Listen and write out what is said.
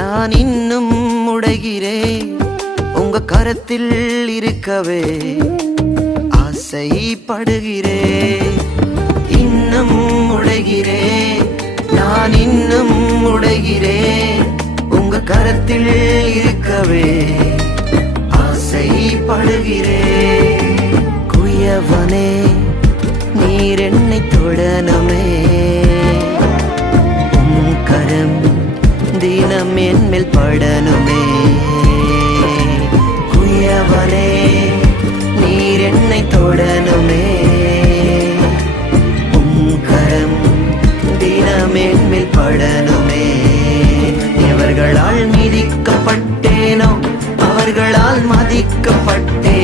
நான் இன்னும் உடைகிறேன் உங்க கரத்தில் இருக்கவே ஆசைப்படுகிறேன். இன்னும் உடைகிறேன், நான் இன்னும் உடைகிறேன் உங்க கரத்தில் இருக்கவே ஆசைப்படுகிறேன். குயவனே நீர் என்னை தொடணுமே, உம் கரம் தினம் என் மேல் படணுமே. குயவனே நீர் என்னை தொடணுமே, உம் கரம் தினம் என் மேல் படணுமே. எவர்களால் மிதிக்கப்பட்டேனோ அவர்களால் மதிக்கப்பட்டேன்,